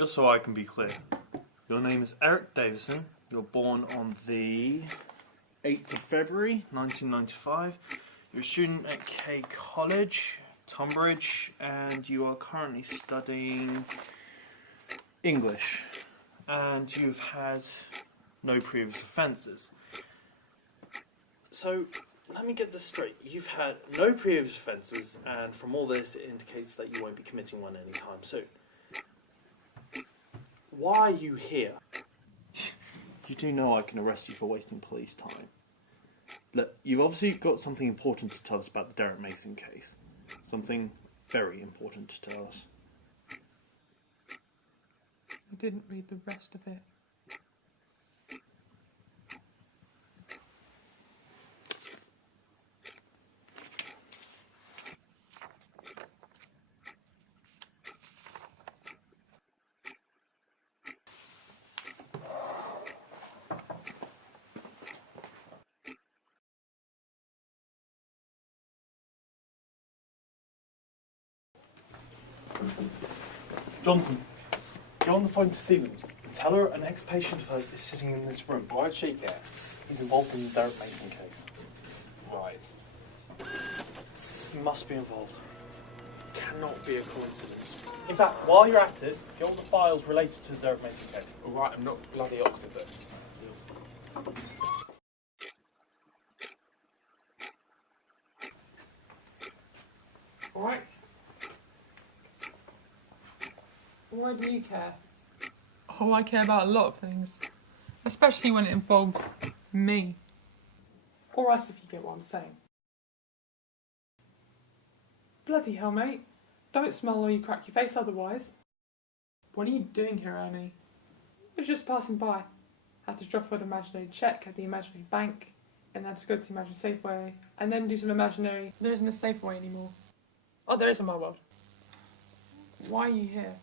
just so I can be clear, your name is Eric Davison. You're born on the 8th of February 1995. You're a student at K College, Tonbridge, and you are currently studying English. And you've had no previous offences. So, let me get this straight. You've had no previous offences, and from all this, it indicates that you won't be committing one anytime soon. Why are you here? You do know I can arrest you for wasting police time. Look, you've obviously got something important to tell us about the Derek Mason case. Something very important to tell us. I didn't read the rest of it. Johnson, go on the phone to Stevens and tell her an ex-patient of hers is sitting in this room. Why'd she care? He's involved in the Derek Mason case. Right. He must be involved. Cannot be a coincidence. In fact, while you're at it, get all the files related to the Derek Mason case. Alright, I'm not bloody octopus. Alright. Why do you care? Oh, I care about a lot of things. Especially when it involves me. Or us, if you get what I'm saying. Bloody hell, mate. Don't smile or you crack your face otherwise. What are you doing here, Ernie? I was just passing by. Had to drop an imaginary cheque at the imaginary bank, and had to go to the imaginary Safeway, and then do some imaginary... There isn't a Safeway anymore. Oh, there is in my world. Why are you here?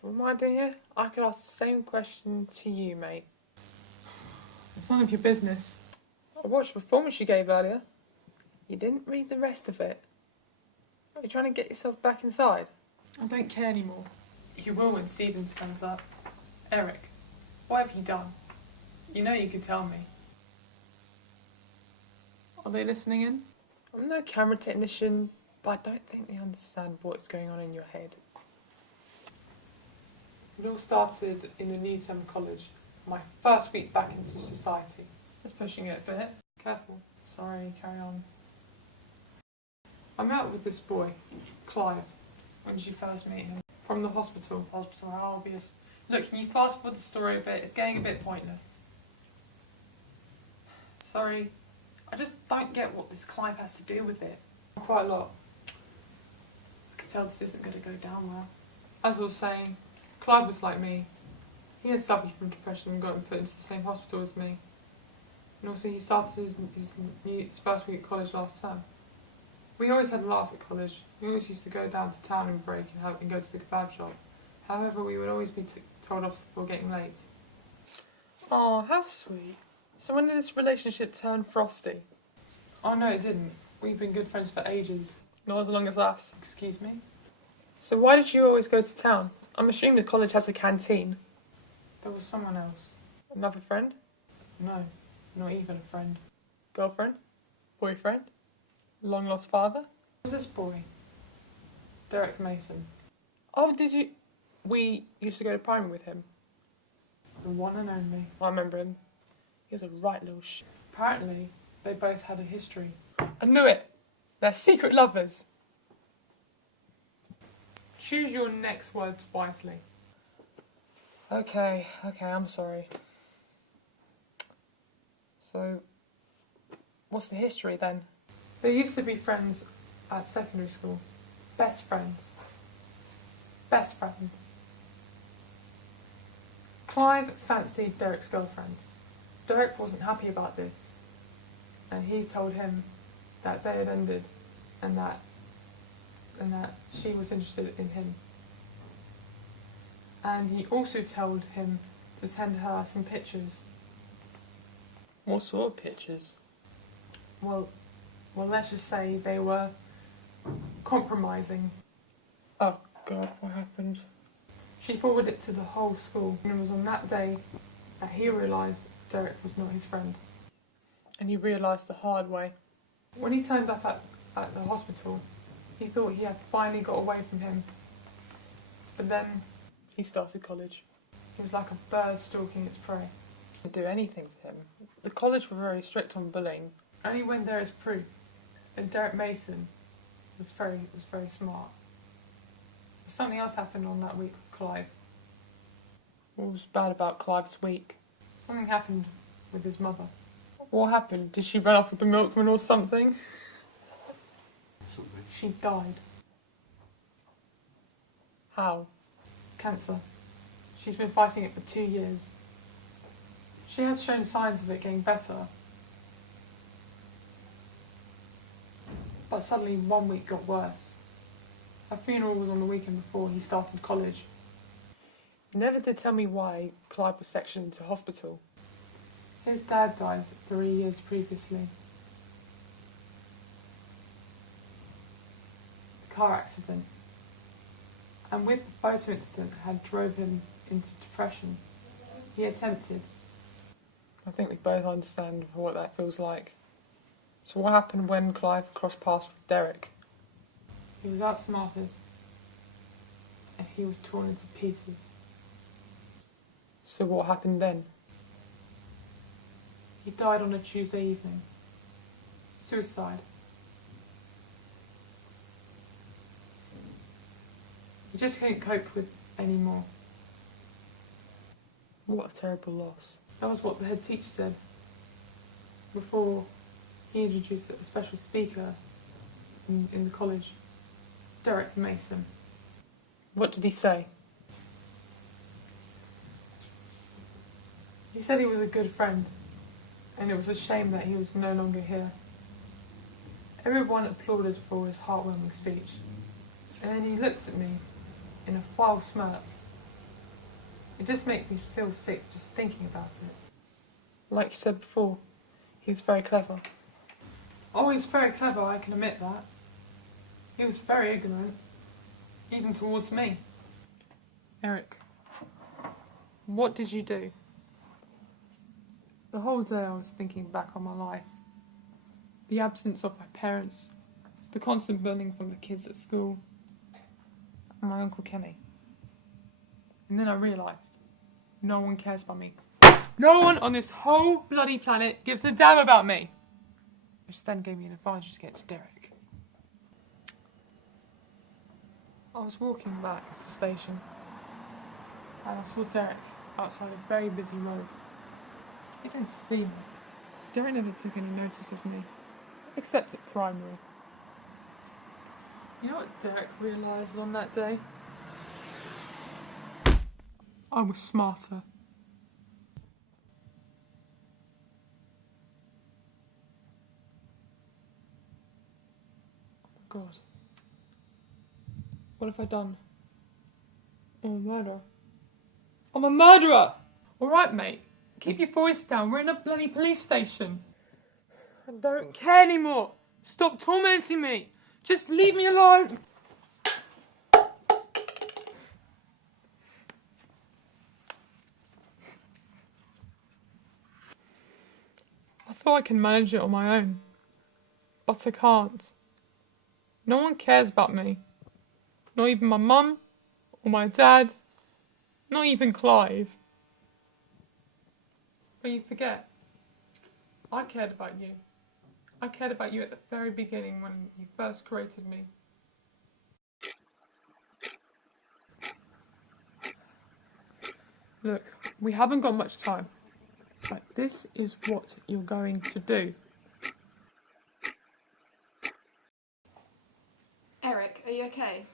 What am I doing here? I could ask the same question to you, mate. It's none of your business. I watched the performance you gave earlier. You didn't read the rest of it. Are you trying to get yourself back inside? I don't care anymore. You will when Stevens turns up. Eric, what have you done? You know you could tell me. Are they listening in? I'm no camera technician, but I don't think they understand what's going on in your head. It all started in the new term college. My first week back into society. That's pushing it a bit. Careful. Sorry, carry on. I met with this boy, Clive. When did you first meet him? From the hospital. Hospital, how obvious. Look, can you fast forward the story a bit? It's getting a bit pointless. Sorry. I just don't get what this Clive has to do with it. Quite a lot. I can tell this isn't going to go down well. As I was saying, Clive was like me. He had suffered from depression and gotten put into the same hospital as me. And also he started his first week at college last term. We always had a laugh at college. We always used to go down to town and break and go to the kebab shop. However, we would always be told off for getting late. Oh, how sweet. So when did this relationship turn frosty? Oh no, it didn't. We've been good friends for ages. Not as long as us. Excuse me? So why did you always go to town? I'm assuming the college has a canteen. There was someone else. Another friend? No, not even a friend. Girlfriend? Boyfriend? Long lost father? Who's this boy? Derek Mason. Oh, did you... We used to go to primary with him. The one and only. I remember him. He was a right little Apparently, they both had a history. I knew it! They're secret lovers. Choose your next words wisely. Okay, I'm sorry. So, what's the history then? They used to be friends at secondary school. Best friends. Best friends. Clive fancied Derek's girlfriend. Derek wasn't happy about this, and he told him that they had ended and that she was interested in him. And he also told him to send her some pictures. What sort of pictures? Well, let's just say they were compromising. Oh God, what happened? She forwarded it to the whole school, and it was on that day that he realised Derek was not his friend. And he realised the hard way. When he turned up at the hospital, he thought he had finally got away from him. But then He started college. he was like a bird stalking its prey. Didn't do anything to him. The college were very strict on bullying. Only when there is proof that Derek Mason was very smart. Something else happened on that week with Clive. What was bad about Clive's week? Something happened with his mother. What happened? Did she run off with the milkman or something? She died. How? Cancer. She's been fighting it for 2 years. She has shown signs of it getting better. But suddenly 1 week got worse. Her funeral was on the weekend before he started college. You never did tell me why Clive was sectioned into hospital. His dad died 3 years previously. A car accident. And with the photo incident had drove him into depression. He attempted. I think we both understand what that feels like. So what happened when Clive crossed paths with Derek? He was outsmarted. And he was torn into pieces. So what happened then? He died on a Tuesday evening. Suicide. He just couldn't cope with any more. What a terrible loss. That was what the head teacher said before he introduced a special speaker in the college, Derek Mason. What did he say? He said he was a good friend, and it was a shame that he was no longer here. Everyone applauded for his heartwarming speech, and then he looked at me in a foul smirk. It just makes me feel sick just thinking about it. Like you said before, he was very clever. Oh, he was very clever, I can admit that. He was very ignorant, even towards me. Eric, what did you do? The whole day I was thinking back on my life. The absence of my parents, the constant bullying from the kids at school, and my Uncle Kenny. And then I realised, no one cares about me. No one on this whole bloody planet gives a damn about me. Which then gave me an advantage against Derek. I was walking back to the station, and I saw Derek outside a very busy road. He didn't see me. Derek never took any notice of me, except at primary. You know what Derek realised on that day? I was smarter. Oh my God. What have I done? I'm a murderer. I'm a murderer! Alright, mate. Keep your voice down. We're in a bloody police station. I don't care anymore. Stop tormenting me. Just leave me alone. I thought I can manage it on my own. But I can't. No one cares about me. Not even my mum or my dad. Not even Clive. But you forget, I cared about you. I cared about you at the very beginning when you first created me. Look, we haven't got much time, but this is what you're going to do. Eric, are you okay?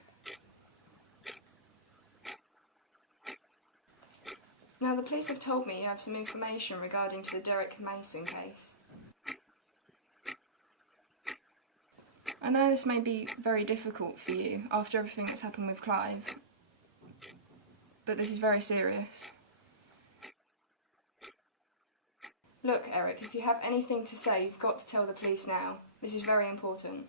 Now, the police have told me you have some information regarding to the Derek Mason case. I know this may be very difficult for you after everything that's happened with Clive, but this is very serious. Look, Eric, if you have anything to say, you've got to tell the police now. This is very important.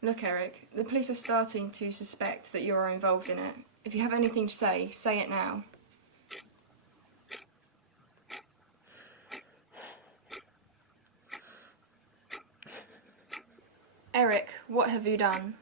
Look, Eric, the police are starting to suspect that you're involved in it, If you have anything to say it now. Eric, what have you done?